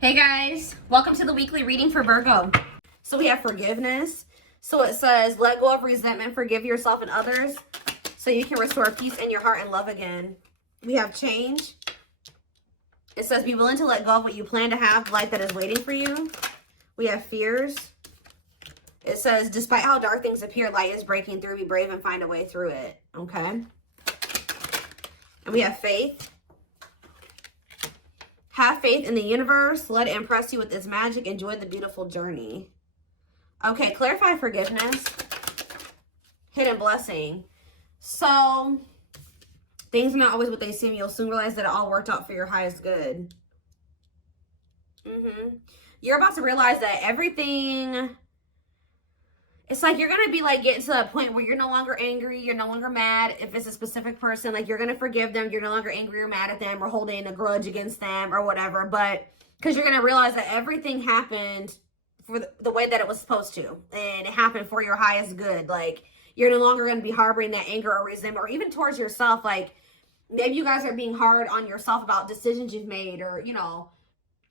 Hey guys, welcome to the weekly reading for Virgo. So we have forgiveness. So it says, let go of resentment, forgive yourself and others so you can restore peace in your heart and love again. We have change. It says, be willing to let go of what you plan to have, life that is waiting for you. We have fears. It says, despite how dark things appear, light is breaking through. Be brave and find a way through it. Okay. And we have faith. Have faith in the universe. Let it impress you with its magic. Enjoy the beautiful journey. Okay, clarify forgiveness. Hidden blessing. So, things are not always what they seem. You'll soon realize that it all worked out for your highest good. You're about to realize that everything... It's like you're going to be like getting to a point where you're no longer angry. You're no longer mad. If it's a specific person, like you're going to forgive them. You're no longer angry or mad at them or holding a grudge against them or whatever. But because you're going to realize that everything happened for the way that it was supposed to. And it happened for your highest good. Like you're no longer going to be harboring that anger or resentment or even towards yourself. Like maybe you guys are being hard on yourself about decisions you've made or, you know,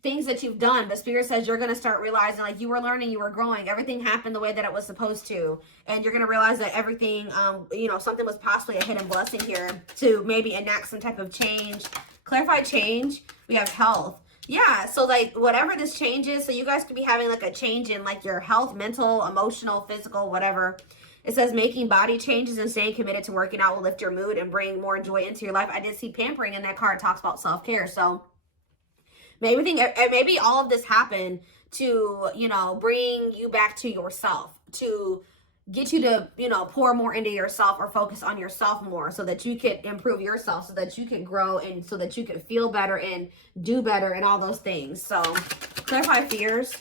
things that you've done, but Spirit says you're going to start realizing like you were learning, you were growing, everything happened the way that it was supposed to, and you're going to realize that everything, you know, something was possibly a hidden blessing here to maybe enact some type of change. Clarify change. We have health. Yeah, so like whatever this change is, so you guys could be having like a change in like your health, mental, emotional, physical, whatever. It says making body changes and staying committed to working out will lift your mood and bring more joy into your life. I did see pampering in that card. It talks about self-care, so maybe all of this happened to, you know, bring you back to yourself, to get you to, you know, pour more into yourself or focus on yourself more so that you can improve yourself, so that you can grow and so that you can feel better and do better and all those things. So clarify fears.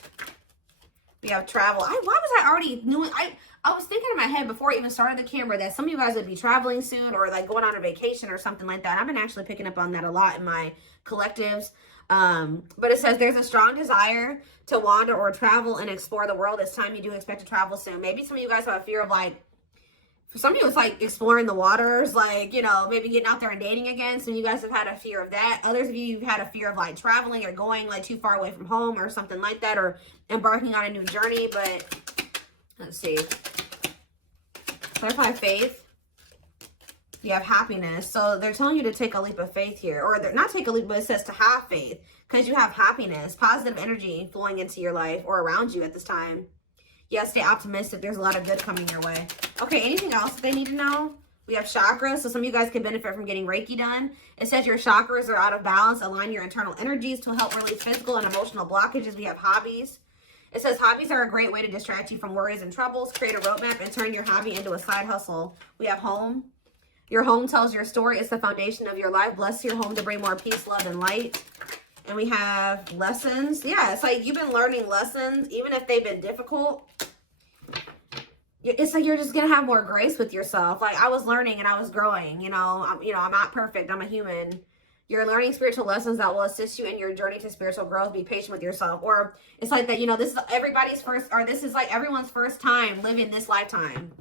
We have travel. Why was I already doing? I was thinking in my head before I even started the camera that some of you guys would be traveling soon or like going on a vacation or something like that. I've been actually picking up on that a lot in my collectives. But it says there's a strong desire to wander or travel and explore the world. It's time you do expect to travel soon. Maybe some of you guys have a fear of like, for some of you it's like exploring the waters, like, you know, maybe getting out there and dating again. Some of you guys have had a fear of that. Others of you have had a fear of like traveling or going like too far away from home or something like that, or embarking on a new journey. But let's see. Clarify faith. You have happiness. So they're telling you to take a leap of faith here, or they're not take a leap, but it says to have faith because you have happiness, positive energy flowing into your life or around you at this time. Yeah, stay optimistic. There's a lot of good coming your way. Okay, anything else that they need to know? We have chakras. So some of you guys can benefit from getting Reiki done. It says your chakras are out of balance. Align your internal energies to help release physical and emotional blockages. We have hobbies. It says hobbies are a great way to distract you from worries and troubles. Create a roadmap and turn your hobby into a side hustle. We have home. Your home tells your story. It's the foundation of your life. Bless your home to bring more peace, love, and light. And we have lessons. Yeah, it's like you've been learning lessons, even if they've been difficult. It's like you're just going to have more grace with yourself. Like I was learning and I was growing. You know, I'm not perfect. I'm a human. You're learning spiritual lessons that will assist you in your journey to spiritual growth. Be patient with yourself. Or it's like that, you know, this is everybody's first, or this is like everyone's first time living this lifetime.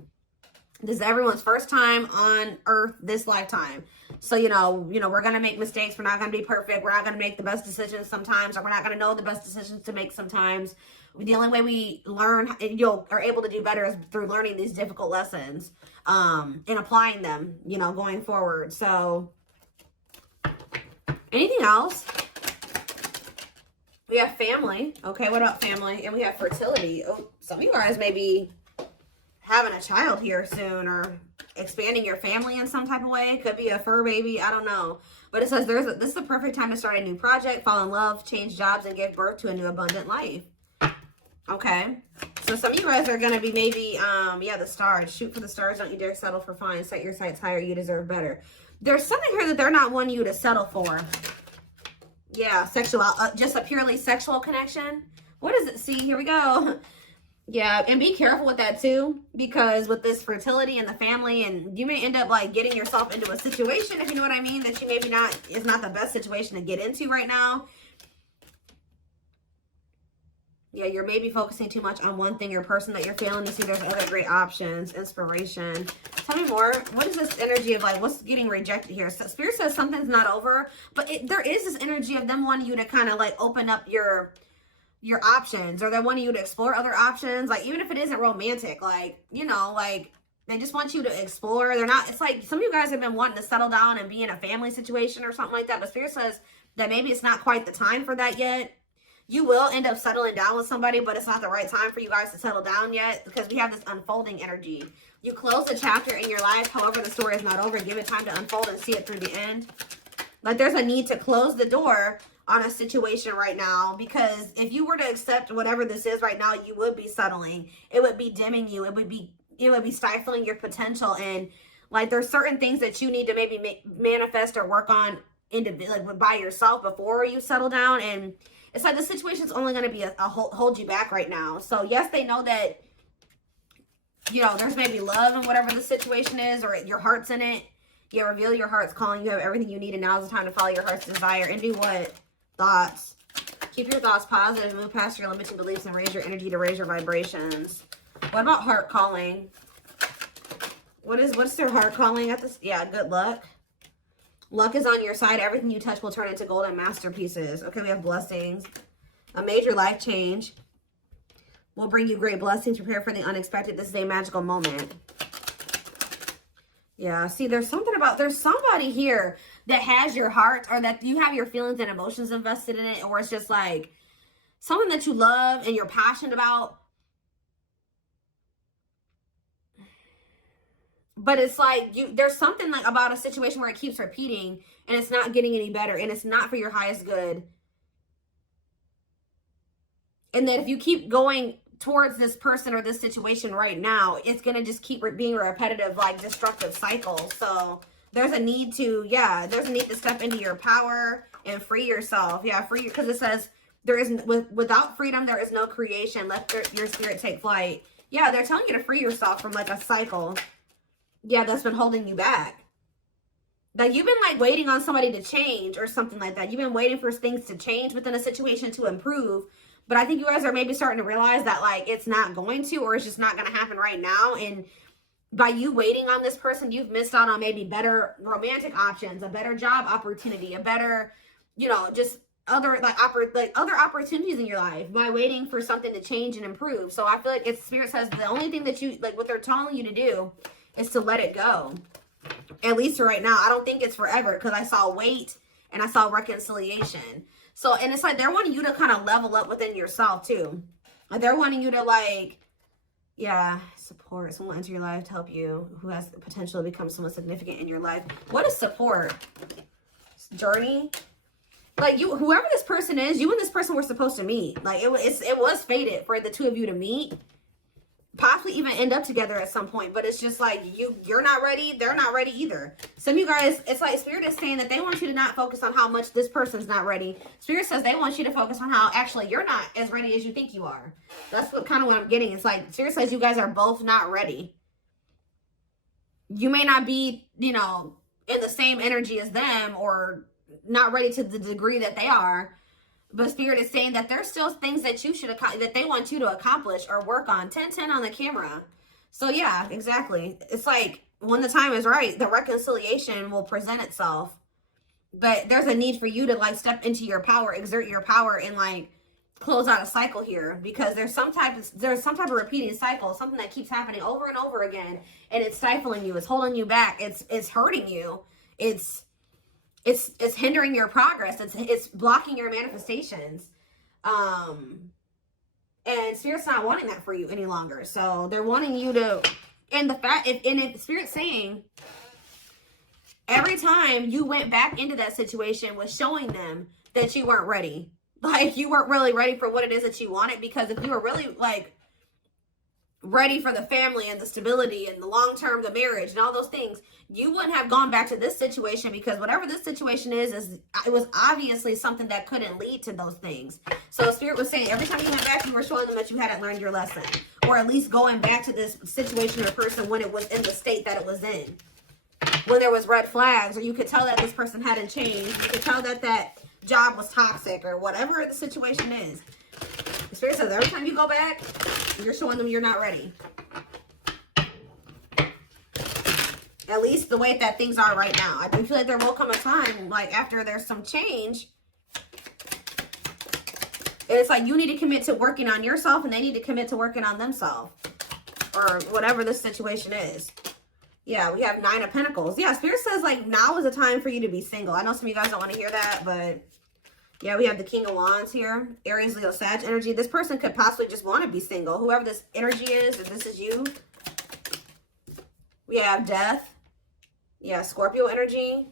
This is everyone's first time on earth this lifetime. So, you know, we're going to make mistakes. We're not going to be perfect. We're not going to make the best decisions sometimes, or we're not going to know the best decisions to make sometimes. The only way we learn and are able to do better is through learning these difficult lessons and applying them, you know, going forward. So anything else? We have family. Okay, what about family? And we have fertility. Oh, some of you guys may be having a child here soon or expanding your family in some type of way. It could be a fur baby. I don't know. But it says this is the perfect time to start a new project, fall in love, change jobs, and give birth to a new abundant life. Okay. So some of you guys are going to be maybe, yeah, the stars. Shoot for the stars. Don't you dare settle for fine. Set your sights higher. You deserve better. There's something here that they're not wanting you to settle for. Yeah, sexual, just a purely sexual connection. What does it see? Here we go. Yeah, and be careful with that too, because with this fertility and the family, and you may end up like getting yourself into a situation, if you know what I mean, that you maybe is not the best situation to get into right now. Yeah, you're maybe focusing too much on one thing or person that you're failing to see there's other great options. Inspiration. Tell me more. What is this energy of like, what's getting rejected here? So Spirit says something's not over, but there is this energy of them wanting you to kind of like open up your options, or they're wanting you to explore other options. Like, even if it isn't romantic, like, you know, like, they just want you to explore. They're not, it's like some of you guys have been wanting to settle down and be in a family situation or something like that, but Spirit says that maybe it's not quite the time for that yet. You will end up settling down with somebody, but it's not the right time for you guys to settle down yet, because we have this unfolding energy. You close a chapter in your life, however, the story is not over. Give it time to unfold and see it through the end. Like, there's a need to close the door on a situation right now, because if you were to accept whatever this is right now, you would be settling. It would be dimming you. It would be stifling your potential. And like, there's certain things that you need to maybe manifest or work on like by yourself before you settle down. And it's like the situation's only going to be a hold you back right now. So yes, they know that, you know, there's maybe love in whatever the situation is, or your heart's in it. Yeah, reveal your heart's calling. You have everything you need, and now is the time to follow your heart's desire. And do what? Thoughts. Keep your thoughts positive, move past your limiting beliefs, and raise your energy to raise your vibrations. What about heart calling? What's their heart calling at this? Yeah, good luck. Luck is on your side. Everything you touch will turn into golden masterpieces. Okay, we have blessings. A major life change will bring you great blessings. Prepare for the unexpected. This is a magical moment. Yeah, see, there's somebody here that has your heart, or that you have your feelings and emotions invested in it, or it's just like something that you love and you're passionate about. But it's like there's something like about a situation where it keeps repeating and it's not getting any better, and it's not for your highest good. And that if you keep going towards this person or this situation right now, it's going to just keep being a repetitive, like, destructive cycle. So there's a need to, step into your power and free yourself. Yeah, free, because it says without freedom, there is no creation. Let your spirit take flight. Yeah, they're telling you to free yourself from like a cycle. Yeah, that's been holding you back. Like, you've been like waiting on somebody to change or something like that. You've been waiting for things to change within a situation to improve. But I think you guys are maybe starting to realize that like it's not going to, or it's just not going to happen right now. And by you waiting on this person, you've missed out on maybe better romantic options, a better job opportunity, a better, you know, just other other opportunities in your life by waiting for something to change and improve. So I feel like it's Spirit says the only thing that you like, what they're telling you to do is to let it go. At least for right now. I don't think it's forever, because I saw wait and I saw reconciliation. So, and it's like they're wanting you to kind of level up within yourself too. Like, they're wanting you to like, yeah, support someone into your life to help you who has the potential to become someone significant in your life. What is support? Journey? Like, whoever this person is, you and this person were supposed to meet. Like, it was fated for the two of you to meet. Possibly even end up together at some point, but it's just like you're not ready, they're not ready either. Some of you guys, it's like Spirit is saying that they want you to not focus on how much this person's not ready. Spirit says they want you to focus on how actually you're not as ready as you think you are. That's what I'm getting. It's like Spirit says you guys are both not ready. You may not be, you know, in the same energy as them, or not ready to the degree that they are. But Spirit is saying that there's still things that you should that they want you to accomplish or work on. 10-10 on the camera. So yeah, exactly. It's like when the time is right, the reconciliation will present itself. But there's a need for you to like step into your power, exert your power, and like close out a cycle here, because there's some type of repeating cycle, something that keeps happening over and over again, and it's stifling you, it's holding you back, it's hurting you, it's hindering your progress. It's blocking your manifestations. And Spirit's not wanting that for you any longer. So they're wanting you to, and if Spirit's saying every time you went back into that situation was showing them that you weren't ready. Like, you weren't really ready for what it is that you wanted, because if you were really like ready for the family and the stability and the long-term, the marriage and all those things, you wouldn't have gone back to this situation, because whatever this situation is it was obviously something that couldn't lead to those things. So Spirit was saying every time you went back, you were showing them that you hadn't learned your lesson, or at least going back to this situation or person when it was in the state that it was in, when there was red flags, or you could tell that this person hadn't changed, you could tell that that job was toxic, or whatever the situation is. Spirit says every time you go back, you're showing them you're not ready. At least the way that things are right now. I do feel like there will come a time, like after there's some change, and it's like you need to commit to working on yourself and they need to commit to working on themselves. Or whatever this situation is. Yeah, we have 9 of Pentacles. Yeah, Spirit says like now is the time for you to be single. I know some of you guys don't want to hear that, but yeah, we have the King of Wands here. Aries, Leo, Sag energy. This person could possibly just want to be single. Whoever this energy is, if this is you. We have Death. Yeah, Scorpio energy.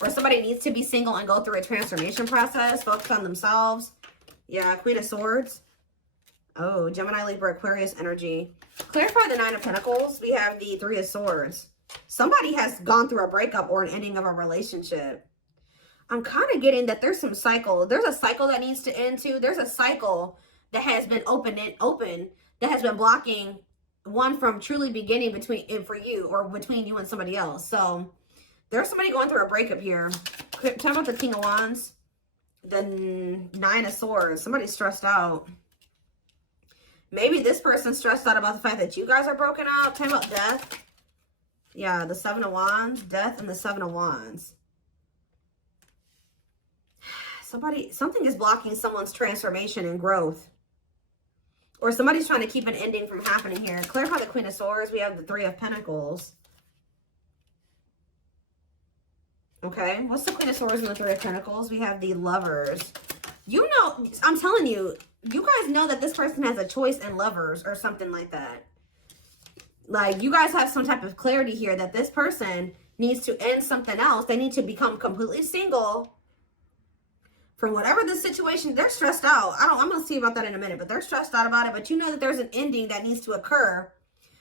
Or somebody needs to be single and go through a transformation process. Focus on themselves. Yeah, Queen of Swords. Oh, Gemini, Libra, Aquarius energy. Clarify the 9 of Pentacles. We have the 3 of Swords. Somebody has gone through a breakup or an ending of a relationship. I'm kind of getting that there's some cycle. There's a cycle that needs to end too. There's a cycle that has been open that has been blocking one from truly beginning for you or between you and somebody else. So there's somebody going through a breakup here. Talk about the King of Wands. The 9 of Swords. Somebody's stressed out. Maybe this person's stressed out about the fact that you guys are broken up. Talk about Death. Yeah, the 7 of Wands. Death and the 7 of Wands. Something is blocking someone's transformation and growth. Or somebody's trying to keep an ending from happening here. Clarify the Queen of Swords. We have the 3 of Pentacles. Okay, what's the Queen of Swords and the 3 of Pentacles? We have the Lovers. You know, I'm telling you, you guys know that this person has a choice in Lovers or something like that. Like, you guys have some type of clarity here that this person needs to end something else. They need to become completely single from whatever the situation. They're stressed out. I'm going to see about that in a minute, but they're stressed out about it. But you know that there's an ending that needs to occur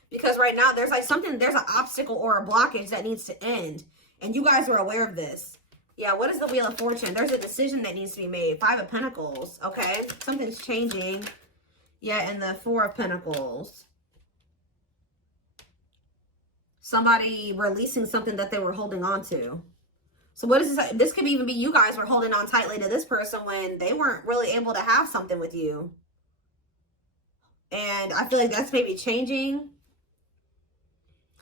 because right now there's like there's an obstacle or a blockage that needs to end. And you guys are aware of this. Yeah, what is the Wheel of Fortune? There's a decision that needs to be made. 5 of Pentacles, okay? Something's changing. Yeah, and the 4 of Pentacles. Somebody releasing something that they were holding on to. So what is this? This could even be you guys were holding on tightly to this person when they weren't really able to have something with you. And I feel like that's maybe changing.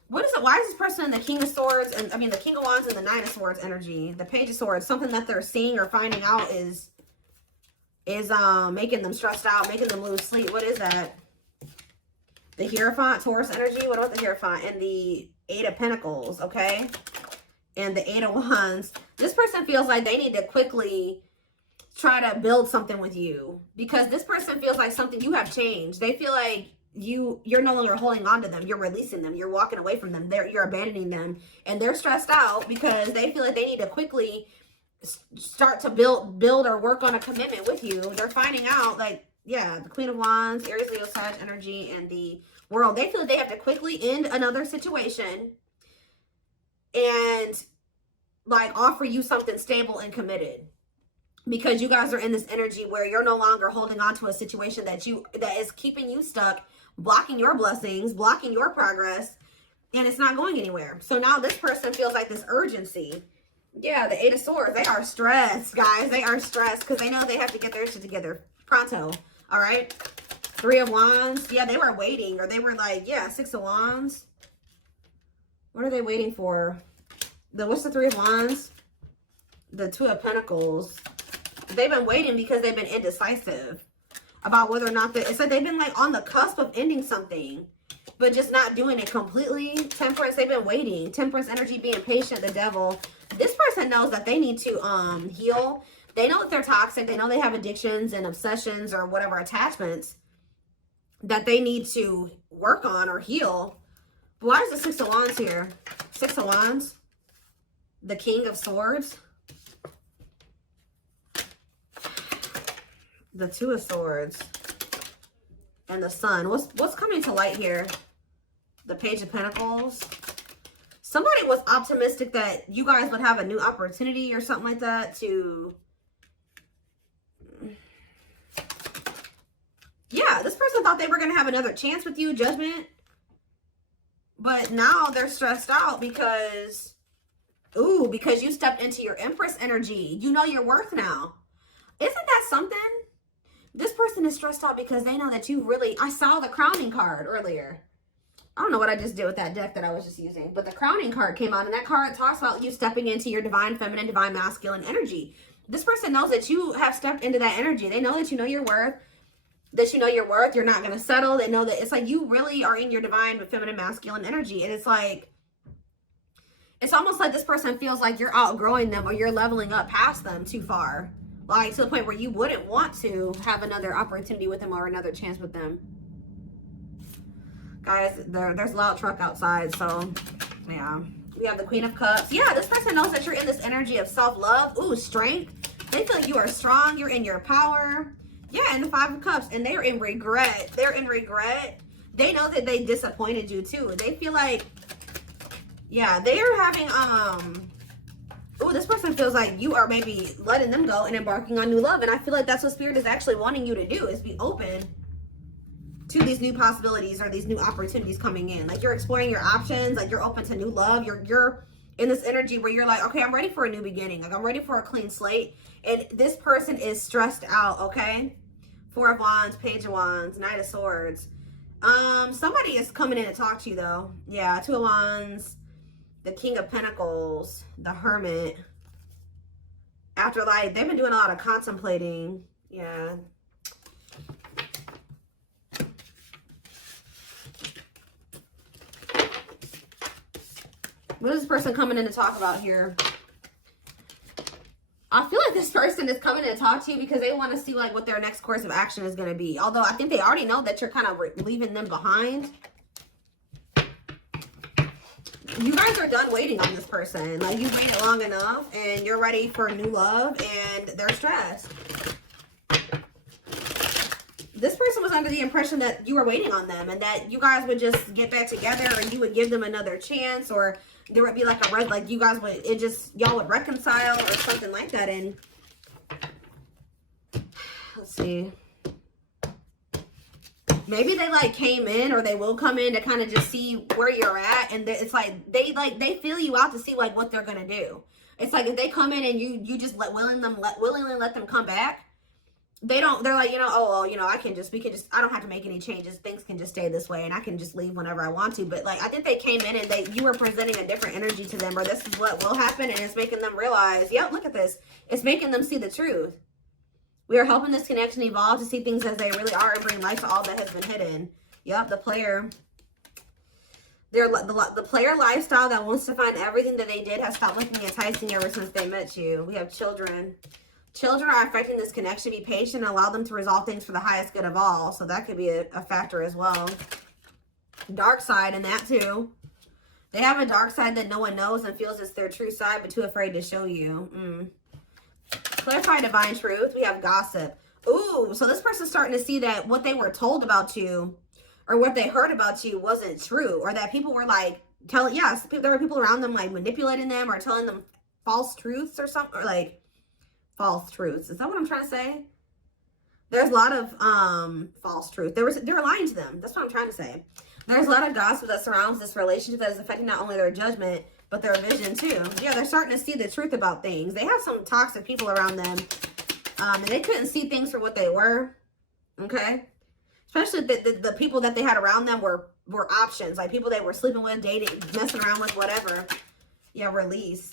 What is it? Why is this person in the King of Swords and the King of Wands and the 9 of Swords energy? The Page of Swords, something that they're seeing or finding out is making them stressed out, making them lose sleep. What is that? The Hierophant, Taurus energy. What about the Hierophant? And the 8 of Pentacles, okay? And the 8 of Wands. This person feels like they need to quickly try to build something with you because this person feels like you have changed. They feel like you're no longer holding on to them. You're releasing them. You're walking away from them. You're abandoning them. And they're stressed out because they feel like they need to quickly start to build or work on a commitment with you. They're finding out, like, yeah, the Queen of Wands, Aries, Leo, Sag energy, and the World. They feel like they have to quickly end another situation and like offer you something stable and committed. Because you guys are in this energy where you're no longer holding on to a situation that is keeping you stuck, blocking your blessings, blocking your progress, and it's not going anywhere. So now this person feels like this urgency. Yeah, the 8 of Swords. They are stressed, guys. They are stressed because they know they have to get their shit together pronto. All right. 3 of Wands. Yeah, they were waiting, or they were like, yeah, 6 of Wands. What are they waiting for? What's the 3 of Wands? The 2 of Pentacles. They've been waiting because they've been indecisive about whether or not it's like they've been like on the cusp of ending something, but just not doing it completely. Temperance, they've been waiting. Temperance energy, being patient, the Devil. This person knows that they need to heal. They know that they're toxic. They know they have addictions and obsessions or whatever attachments that they need to work on or heal. But why is the 6 of Wands here? 6 of Wands. The King of Swords. The 2 of Swords. And the Sun. What's coming to light here? The Page of Pentacles. Somebody was optimistic that you guys would have a new opportunity or something like that to... Yeah, this person thought they were going to have another chance with you, Judgment. But now they're stressed out because... Ooh, because you stepped into your Empress energy. You know your worth now. Isn't that something? This person person is stressed out because they know that you really, I saw the crowning card earlier. I don't know what I just did with that deck that I was just using, but the crowning card came out, and that card talks about you stepping into your divine feminine, divine masculine energy. This person knows that you have stepped into that energy. They know that you know your worth, you're not going to settle. They know that it's like you really are in your divine feminine, masculine energy. And it's like, it's almost like this person feels like you're outgrowing them or you're leveling up past them too far. Like to the point where you wouldn't want to have another opportunity with them or another chance with them. Guys, there's a loud truck outside, so yeah. We have the Queen of Cups. Yeah, this person knows that you're in this energy of self-love. Ooh, strength. They feel like you are strong. You're in your power. Yeah, and the Five of Cups. And they're in regret. They're in regret. They know that they disappointed you too. They feel like, yeah, they are having, ooh, this person feels like you are maybe letting them go and embarking on new love. And I feel like that's what Spirit is actually wanting you to do, is be open to these new possibilities or these new opportunities coming in. Like you're exploring your options, like you're open to new love. You're in this energy where you're like, okay, I'm ready for a new beginning. Like I'm ready for a clean slate. And this person is stressed out, okay? Four of Wands, Page of Wands, Knight of Swords. Somebody is coming in to talk to you though. Yeah, Two of Wands, the King of Pentacles, the Hermit. After like, they've been doing a lot of contemplating. Yeah. What is this person coming in to talk about here? I feel like this person is coming in to talk to you because they want to see like what their next course of action is going to be. Although I think they already know that you're kind of leaving them behind. You guys are done waiting on this person. Like you waited long enough and you're ready for new love and they're stressed. This person was under the impression that you were waiting on them and that you guys would just get back together or you would give them another chance, or there would be like a like you guys would, y'all would reconcile or something like that. And let's see, maybe they like came in, or they will come in to kind of just see where you're at. And it's like they feel you out to see like what they're gonna do. It's like if they come in and you just willingly let them come back. They're like, you know, oh, well, you know, I don't have to make any changes. Things can just stay this way and I can just leave whenever I want to. But like, I think they came in and you were presenting a different energy to them, or this is what will happen. And it's making them realize, yep, look at this. It's making them see the truth. We are helping this connection evolve to see things as they really are and bring light to all that has been hidden. Yep, the player. The player lifestyle that wants to find everything that they did has stopped looking enticing ever since they met you. We have children. Children are affecting this connection. Be patient and allow them to resolve things for the highest good of all. So that could be a factor as well. Dark side in that too. They have a dark side that no one knows and feels it's their true side, but too afraid to show you. Clarify divine truth. We have gossip. Ooh, so this person's starting to see that what they were told about you or what they heard about you wasn't true, or that people were like there were people around them like manipulating them or telling them false truths or something, or like false truths. Is that what I'm trying to say? There's a lot of false truth. They were lying to them. That's what I'm trying to say. There's a lot of gossip that surrounds this relationship that is affecting not only their judgment, but their vision too. Yeah, they're starting to see the truth about things. They have some toxic people around them. And they couldn't see things for what they were. Okay? Especially the people that they had around them were options. Like people they were sleeping with, dating, messing around with, whatever. Yeah, release.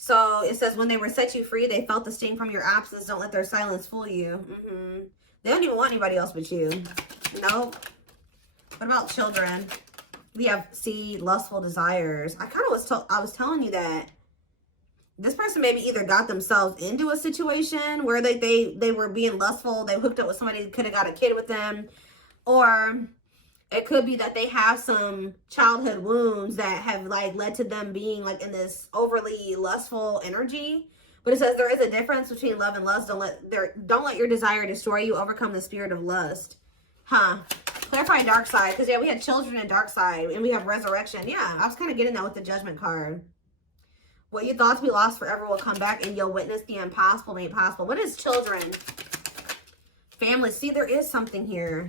So it says, when they were set you free, they felt the sting from your absence. Don't let their silence fool you. They don't even want anybody else but you. Nope. What about children? We have lustful desires. I was telling you that this person maybe either got themselves into a situation where they were being lustful. They hooked up with somebody who could have got a kid with them. Or it could be that they have some childhood wounds that have like led to them being like in this overly lustful energy. But it says there is a difference between love and lust. Don't let your desire destroy you. Overcome the spirit of lust. Clarify dark side. Because yeah, we had children and dark side, and we have resurrection. Yeah, I was kind of getting that with the judgment card. What you thought to be lost forever will come back, and you'll witness the impossible made possible. What is children? Family. See, there is something here.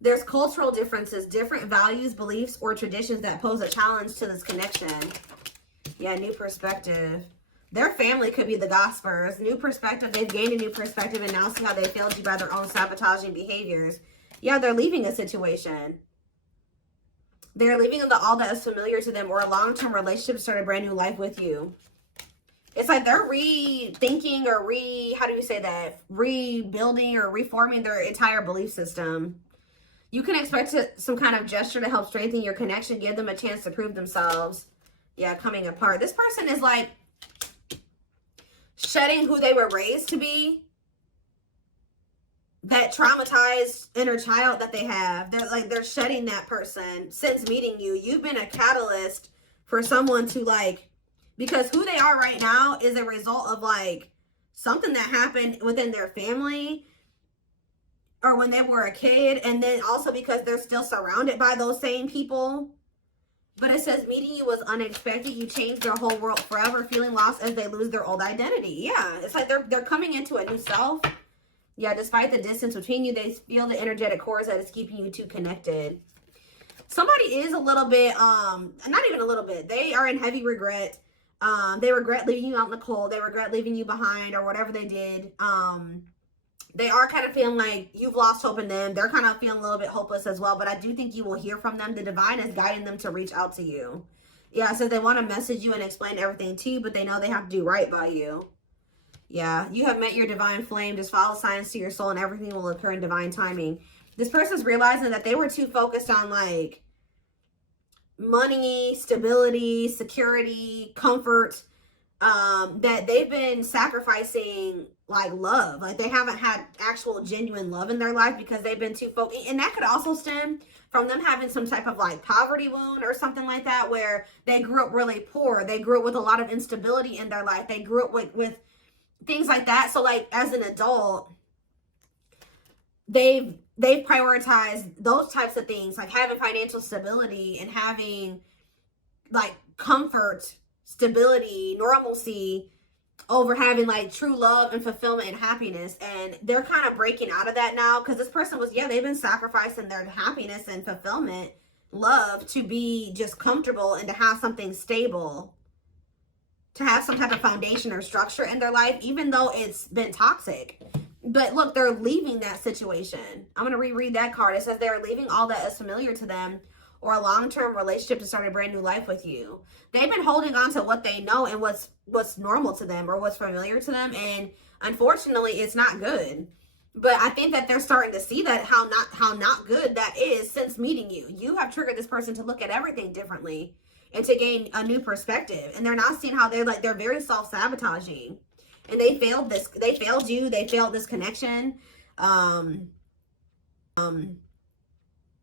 There's cultural differences, different values, beliefs, or traditions that pose a challenge to this connection. Yeah, new perspective. Their family could be the gossipers. New perspective. They've gained a new perspective and now see how they failed you by their own sabotaging behaviors. Yeah, they're leaving a situation. They're leaving all that is familiar to them, or a long-term relationship to start a brand new life with you. It's like they're rethinking or how do you say that? Rebuilding or reforming their entire belief system. You can expect some kind of gesture to help strengthen your connection, give them a chance to prove themselves. Yeah, coming apart. This person is like shedding who they were raised to be. That traumatized inner child that they have. They're shedding that person since meeting you. You've been a catalyst for someone to like, because who they are right now is a result of like something that happened within their family or when they were a kid. And then also because they're still surrounded by those same people. But it says meeting you was unexpected. You changed their whole world forever, feeling lost as they lose their old identity. Yeah, it's like they're coming into a new self. Yeah, despite the distance between you, they feel the energetic cords that is keeping you two connected. Somebody is a little bit, not even a little bit. They are in heavy regret. They regret leaving you out in the cold. They regret leaving you behind or whatever they did. They are kind of feeling like you've lost hope in them. They're kind of feeling a little bit hopeless as well. But I do think you will hear from them. The divine is guiding them to reach out to you. Yeah, so they want to message you and explain everything to you, but they know they have to do right by you. Yeah, you have met your divine flame. Just follow signs to your soul and everything will occur in divine timing. This person's realizing that they were too focused on like money, stability, security, comfort, that they've been sacrificing like love. Like they haven't had actual genuine love in their life because they've been too focused. And that could also stem from them having some type of like poverty wound or something like that, where they grew up really poor. They grew up with a lot of instability in their life. They grew up with things like that. So like as an adult, they've prioritized those types of things, like having financial stability and having like comfort, stability, normalcy over having like true love and fulfillment and happiness. And they're kind of breaking out of that now because this person was, yeah, they've been sacrificing their happiness and fulfillment, love, to be just comfortable and to have something stable, to have some type of foundation or structure in their life, even though it's been toxic. But look, they're leaving that situation. I'm going to reread that card. It says they're leaving all that is familiar to them or a long-term relationship to start a brand new life with you. They've been holding on to what they know and what's normal to them or what's familiar to them. And unfortunately, it's not good. But I think that they're starting to see that how not good that is since meeting you. You have triggered this person to look at everything differently and to gain a new perspective. And they're not seeing how they're very self-sabotaging. And they failed you. They failed this connection.